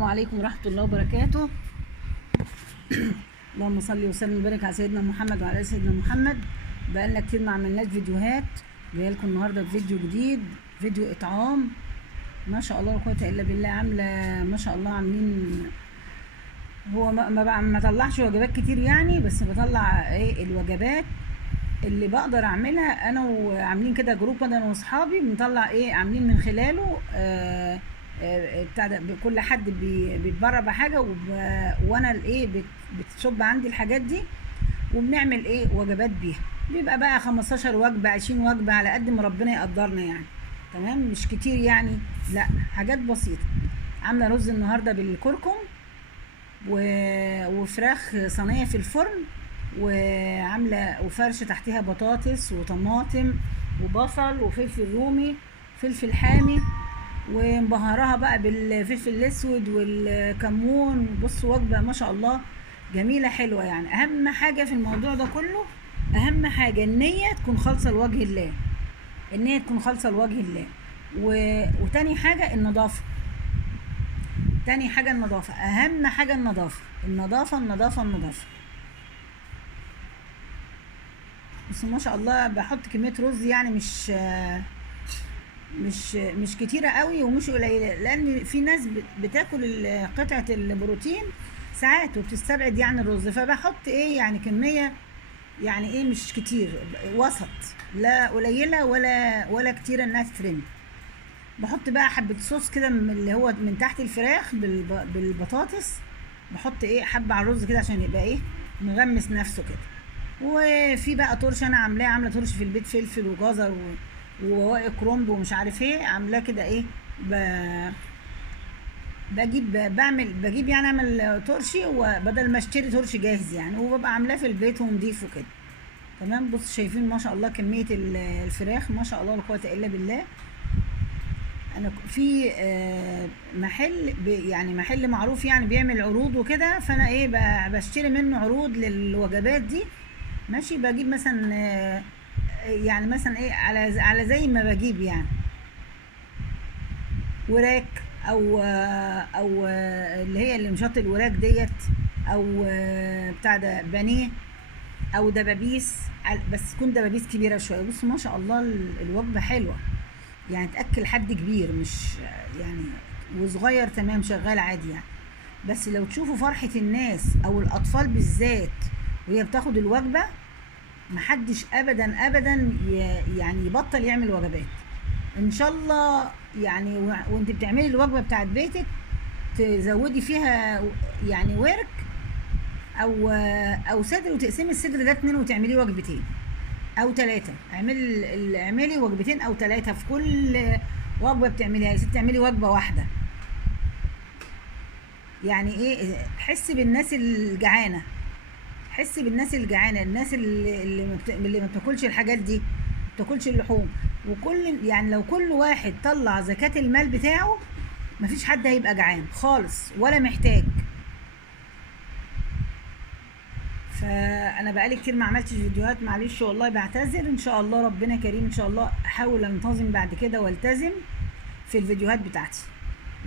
السلام عليكم ورحمة الله وبركاته. اللهم صل وسلم وبارك على سيدنا محمد وعلى سيدنا محمد. بقالنا كتير ما عملناش فيديوهات، جايه لكم النهارده بفيديو جديد، فيديو اطعام. ما شاء الله لا قوه الا بالله، عامله ما شاء الله. عاملين هو ما طلعش وجبات كتير يعني، بس بطلع ايه الوجبات اللي بقدر اعملها انا، وعاملين كده جروب انا واصحابي بنطلع ايه عاملين من خلاله بتاع ده. كل حد بيتبرع بحاجه وانا الايه بتصب عندي الحاجات دي، وبنعمل ايه وجبات بيها. بيبقى بقى 15 وجبه 20 وجبه على قد ما ربنا يقدرنا يعني، تمام، مش كتير يعني، لا حاجات بسيطه. عامله رز النهارده بالكركم وفراخ صينيه في الفرن، وعامله وفرشه تحتها بطاطس وطماطم وبصل وفلفل رومي فلفل حامي، ومبهراها بقى بالفلفل الاسود والكمون. بصوا وجبه ما شاء الله جميله حلوه يعني. اهم حاجه في الموضوع ده كله، اهم حاجه النيه تكون خالصه لوجه الله، النيه تكون خالصه لوجه الله. وتاني حاجه النظافه، تاني حاجه النظافه، اهم حاجه النظافه النظافه النظافه النظافه. بس ما شاء الله بحط كميه رز يعني مش كتيره قوي ومش قليله، لان في ناس بتاكل قطعه البروتين ساعات وبتستبعد يعني الرز، فبحط ايه يعني كميه يعني ايه مش كتير، وسط، لا قليله ولا كتيره انها تترمي. بحط بقى حبه صوص كده من اللي هو من تحت الفراخ بالبطاطس، بحط ايه حبه على الرز كده عشان يبقى ايه مغمس نفسه كده. وفي بقى طرش انا عامله طرش في البيت، فلفل وجزر وورق كرنب ومش عارف ايه، عاملاه كده ايه بجيب يعني اعمل ترشي، وبدل ما اشتري ترشي جاهز يعني، وببقى عاملاه في البيت ونضيفه كده، تمام. بص شايفين ما شاء الله كميه الفراخ ما شاء الله لا قوه الا بالله. انا في محل يعني محل معروف يعني بيعمل عروض وكده، فانا ايه بشتري منه عروض للوجبات دي، ماشي. بجيب مثلا يعني مثلا ايه على زي ما بجيب يعني وراك او اللي هي اللي مشط الوراك ديت، او بتاع ده بانيه، او دبابيس، بس تكون دبابيس كبيره شويه. بصوا ما شاء الله الوجبه حلوه يعني، تاكل حد كبير مش يعني، وصغير تمام شغال عادي يعني. بس لو تشوفوا فرحه الناس او الاطفال بالذات وهي بتاخد الوجبه، محدش ابدا ابدا يعني يبطل يعمل وجبات ان شاء الله يعني. وانت بتعملي الوجبه بتاعت بيتك تزودي فيها يعني ورك او صدر، وتقسمي الصدر ده 2 وتعمليه وجبتين او 3. اعملي وجبتين او 3 في كل وجبه بتعمليها يا ست، تعملي وجبه واحده يعني. ايه حسي بالناس الجعانه، حسي بالناس الجعانه، الناس اللي ما بتاكلش الحاجات دي، ما بتاكلش اللحوم. وكل يعني لو كل واحد طلع زكاة المال بتاعه، مفيش حد هيبقى جعان خالص ولا محتاج. فانا بقالي كتير ما عملتش فيديوهات، معلش والله بعتذر. ان شاء الله ربنا كريم ان شاء الله، احاول انتظم بعد كده والتزم في الفيديوهات بتاعتي.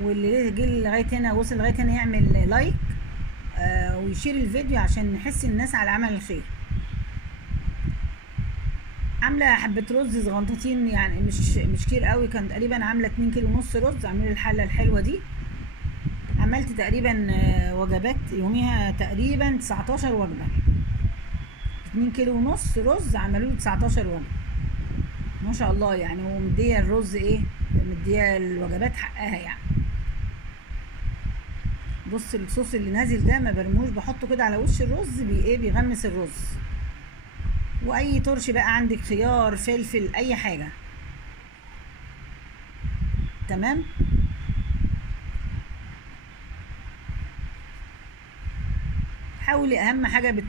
واللي جه لغايه هنا وصل لغايه هنا يعمل لايك ويشير الفيديو عشان نحس الناس على عمل الخير. عامله حبه رز صغنطتين يعني، مش كتير قوي، كان تقريبا عامله 2 كيلو ونص رز. عامله الحله الحلوه دي، عملت تقريبا وجبات يوميها تقريبا 19 وجبه. 2 كيلو ونص رز عملوا لي 19 وجبه ما شاء الله يعني. ومديه الرز ايه، مديه الوجبات حقها يعني. بص الصوص اللي نازل ده ما برموش، بحطه كده على وش الرز بيغمس الرز. واي ترش بقى عندك، خيار فلفل اي حاجه، تمام. حاولي اهم حاجه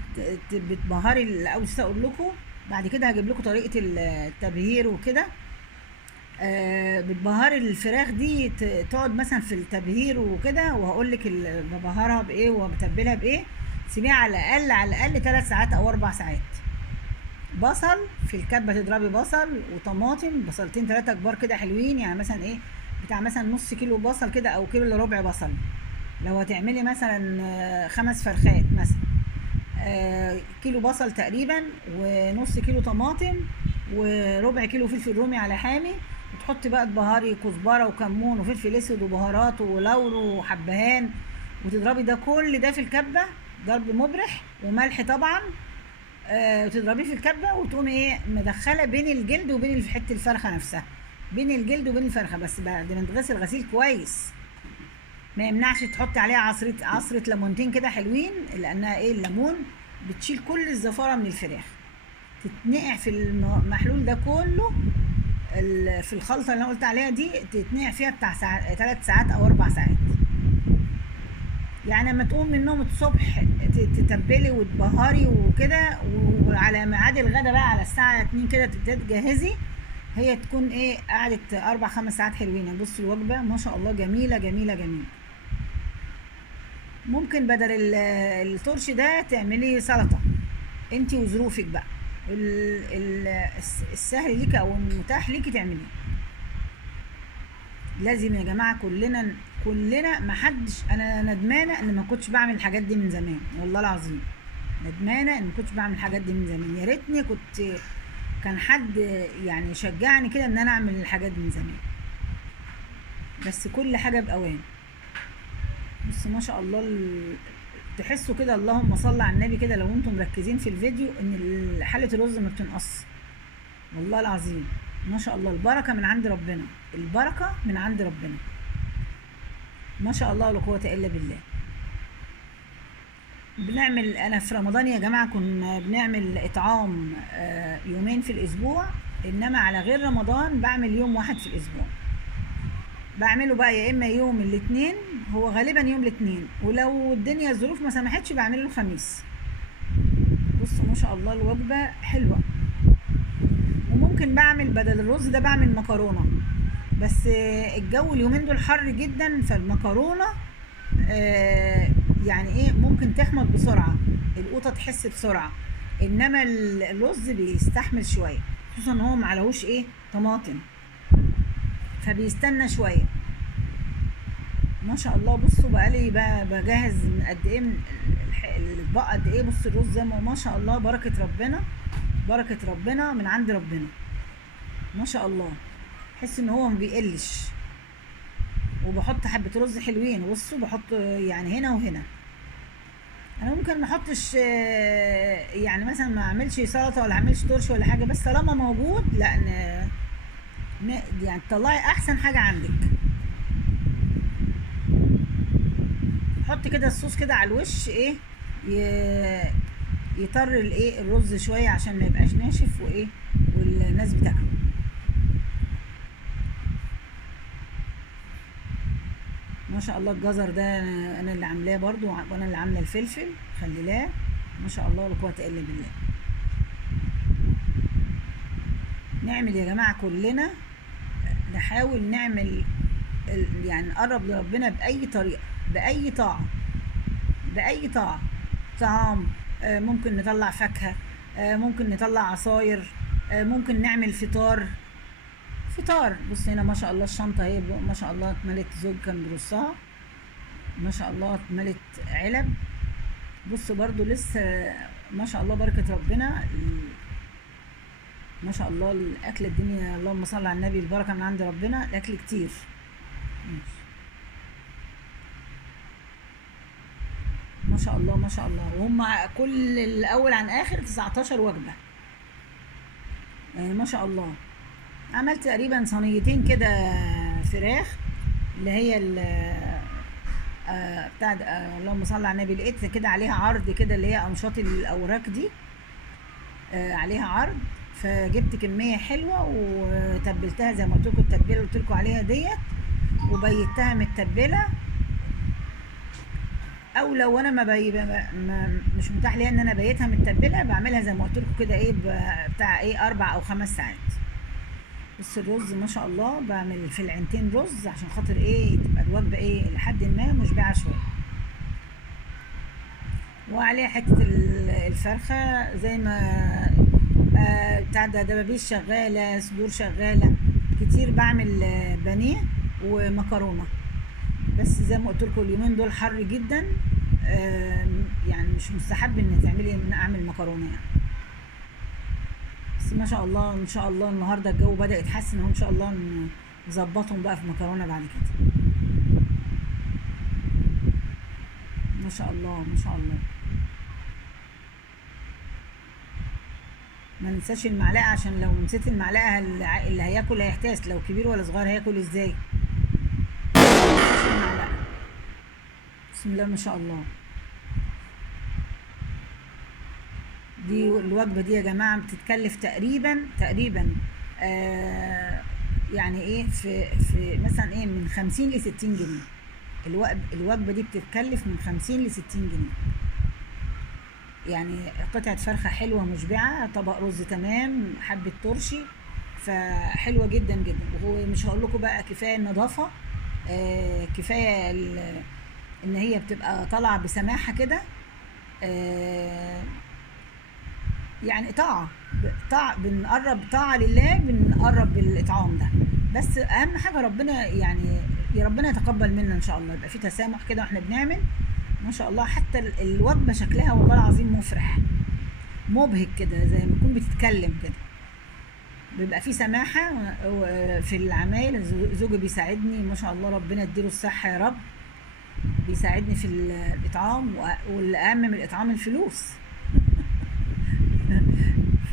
بتبهري الاول. اقول لكم بعد كده هجيب لكم طريقه التبهير وكده. بتبهري الفراخ دي تقعد مثلا في التبهير وكده، وهقول لك ببهرها بايه وبتبلها بايه. سيبيها على الاقل على الاقل 3 ساعات او 4 ساعات. بصل في الكبه، تضربي بصل وطماطم، بصلتين 3 كبار كده حلوين يعني، مثلا ايه بتاع مثلا نص كيلو بصل كده او كيلو الا ربع بصل، لو هتعملي مثلا 5 فرخات مثلا، كيلو بصل تقريبا، ونص كيلو طماطم، وربع كيلو فلفل رومي على حامي، وتحطي بقى بهاري كزبره وكمون وفلفل اسود وبهارات ولورو وحبهان، وتضربي ده كل ده في الكبه ضرب مبرح، وملح طبعا. وتضربيه في الكبه، وتقومي ايه مدخله بين الجلد وبين حته الفرخه نفسها، بين الجلد وبين الفرخه، بس بعد ما تغسل غسيل كويس. ما يمنعش تحطي عليها عصرة ليمونتين كده حلوين، لانها ايه الليمون بتشيل كل الزفاره من الفراخ. تتنقع في المحلول ده كله في الخلطه اللي انا قلت عليها دي، تتنقع فيها بتاع 3 ساعات او 4 ساعات. يعني لما تقوم من النوم الصبح تتبلي وتبهري وكده، وعلى ميعاد الغدا بقى على الساعه 2 كده تبتدي تجهزي، هي تكون ايه قعدت 4 5 ساعات حلوين. بصوا الوجبه ما شاء الله جميله جميله جميله. ممكن بدل الترش ده تعملي سلطه انتي وظروفك بقى، السهل ليكي او المتاح ليكي تعمليه. لازم يا جماعه كلنا محدش. انا ندمانه ان ما كنتش بعمل الحاجات دي من زمان، والله العظيم ندمانه ان ما كنتش بعمل الحاجات دي من زمان. يا ريتني كان حد يعني يشجعني كده ان انا اعمل الحاجات دي من زمان. بس كل حاجه باوان. بس ما شاء الله تحسوا كده، اللهم صل على النبي كده، لو انتم مركزين في الفيديو ان حله الرز ما بتنقص، والله العظيم ما شاء الله. البركه من عند ربنا، البركه من عند ربنا، ما شاء الله ولا قوه الا بالله. بنعمل، انا في رمضان يا جماعه كنا بنعمل اطعام 2 يوم في الاسبوع، انما على غير رمضان بعمل يوم واحد في الاسبوع. بعمله بقى يا اما يوم الاثنين، هو غالبا يوم الاثنين، ولو الدنيا الظروف ما سمحتش بعمله الخميس. بصوا ما شاء الله الوجبه حلوه. وممكن بعمل بدل الرز ده بعمل مكرونه، بس الجو اليومين دول حر جدا، فالمكرونه يعني ايه ممكن تخمط بسرعه، القوطه تحس بسرعه، انما الرز بيستحمل شويه، خصوصا ان هو معلهوش ايه طماطم، فبيستنى شويه. ما شاء الله. بصوا بقالي بجهز من قد ايه، من الاطباق قد ايه. بصوا الرز زي ما شاء الله، بركه ربنا، بركه ربنا من عند ربنا، ما شاء الله. تحس ان هو ما بيقلش. وبحط حبه رز حلوين، بصوا بحط يعني هنا وهنا. انا ممكن ما احطش يعني مثلا ما اعملش سلطه ولا اعملش ترش ولا حاجه، بس طالما موجود لا يعني تطلعي احسن حاجه عندك. حط كده الصوص كده على الوش، ايه يطر الايه الرز شويه عشان ما يبقاش ناشف وايه والناس بتاكله. ما شاء الله. الجزر ده انا اللي عاملاه برضو، وانا اللي عامله الفلفل خليلاه، ما شاء الله ولا قوه الا بالله. نعمل يا جماعه كلنا، نحاول نعمل يعني نقرب لربنا باي طريقه، باي طاعه، باي طعام. ممكن نطلع فاكهه، ممكن نطلع عصاير، ممكن نعمل فطار. بص هنا ما شاء الله الشنطه اهي، ما شاء الله اتملت، زوج كان بيرصها، ما شاء الله اتملت علب. بصوا برضو لسه ما شاء الله بركه ربنا، ما شاء الله. الاكل الدنيا اللهم صل على النبي، البركه من عند ربنا، الاكل كتير. ما شاء الله ما شاء الله. وهم كل الاول عن اخر 19 وجبه، يعني ما شاء الله. عملت تقريبا صينيتين كده فراخ، اللي هي بتاع اللهم صل على النبي. لقيت كده عليها عرض كده، اللي هي امشاط الاوراق دي عليها عرض، فجبت كميه حلوه وتبلتها زي ما قلت لكم، التتبيله اللي قلت لكم عليها ديت، وبيتها متبله. او لو انا مش متاح ليا ان انا بيتها متبله، بعملها زي ما قلت لكم كده ايه بتاع ايه 4 أو 5 ساعات. بص الرز ما شاء الله، بعمل في العينتين رز عشان خاطر ايه تبقى الوجبه ايه لحد ما مشبعه شويه. وعليها حته الفرخه زي ما بتاع دبابيس شغاله، صدور شغاله كتير. بعمل بانيه ومكرونه، بس زي ما قلت لكم اليومين دول حر جدا، يعني مش مستحب ان تعملي ان اعمل مكرونه يعني. بس ما شاء الله ان شاء الله النهارده الجو بدأ يتحسن اهو، ان شاء الله نظبطهم بقى في مكرونه بعد كده. ما شاء الله ما شاء الله. ما ننساش المعلقه، عشان لو نسيت المعلقه اللي هياكل هيحتاس، لو كبير ولا صغير هياكل ازاي؟ ما ننساش المعلقه. بسم الله ما شاء الله. دي الوجبه دي يا جماعه بتتكلف تقريبا يعني ايه في مثلا ايه من 50 ل 60 جنيه. الوجبه دي بتتكلف من 50 ل 60 جنيه. يعني قطعة فرخة حلوة مشبعة، طبق رز تمام، حبة ترشي، فحلوة جدا جدا. وهو مش هقول لكم بقى كفاية النظافة، كفاية ان هي بتبقى طالعة بسماحة كده. آه يعني بنقرب طاعة لله، بنقرب بالاطعام ده. بس اهم حاجة ربنا يعني يا ربنا يتقبل منا ان شاء الله، يبقى في تسامح كده واحنا بنعمل. ما شاء الله حتى الوجبة شكلها والله العظيم مفرح مبهج كده، زي ما تكون بتتكلم كده. بيبقى في سماحة في العمايل. زوجي بيساعدني ما شاء الله، ربنا يديله الصحة يا رب، بيساعدني في الإطعام، والأهم من الإطعام الفلوس.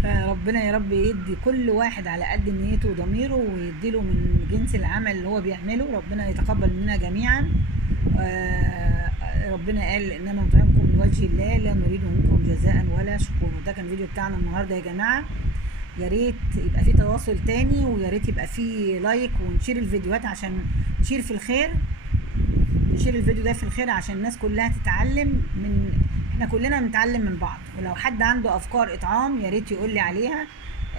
فربنا يا رب يدي كل واحد على قد نيته وضميره، ويديله من جنس العمل اللي هو بيعمله. ربنا يتقبل منا جميعا. ربنا قال انما نطعمكم من وجه الله لا نريد منكم جزاء ولا شكورا. ده كان الفيديو بتاعنا النهارده يا جماعه. يا ريت يبقى في تواصل تاني، ويا ريت يبقى في لايك، ونشير الفيديوهات عشان نشير في الخير. نشير الفيديو ده في الخير عشان الناس كلها تتعلم احنا كلنا بنتعلم من بعض. ولو حد عنده افكار اطعام يا ريت يقول لي عليها،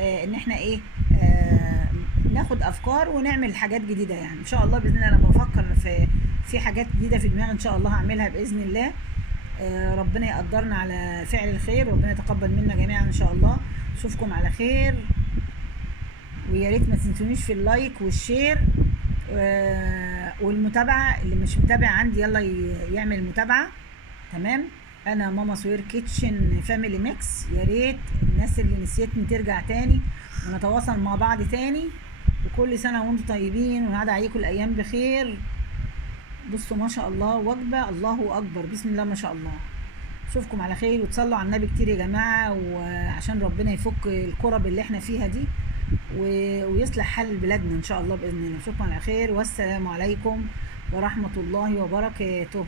ان احنا ايه ناخد افكار ونعمل حاجات جديده. يعني ان شاء الله باذن الله انا بفكر في حاجات جديده في دماغي، ان شاء الله هعملها باذن الله. ربنا يقدرنا على فعل الخير، وربنا يتقبل منا جميعا ان شاء الله. اشوفكم على خير، ويا ريت ما تنسونيش في اللايك والشير والمتابعه. اللي مش متابع عندي يلا يعمل متابعه. تمام. انا ماما سوير كيتشن فاميلي ميكس. يا ريت الناس اللي نسيتني ترجع تاني ونتواصل مع بعض تاني. وكل سنه وانتم طيبين، ونعاد عليكم الايام بخير. بصوا ما شاء الله وجبه الله اكبر، بسم الله ما شاء الله. اشوفكم على خير، وتصلوا على النبي كتير يا جماعه، وعشان ربنا يفك الكرب اللي احنا فيها دي، ويصلح حال بلادنا ان شاء الله باذن الله. اشوفكم على خير، والسلام عليكم ورحمه الله وبركاته.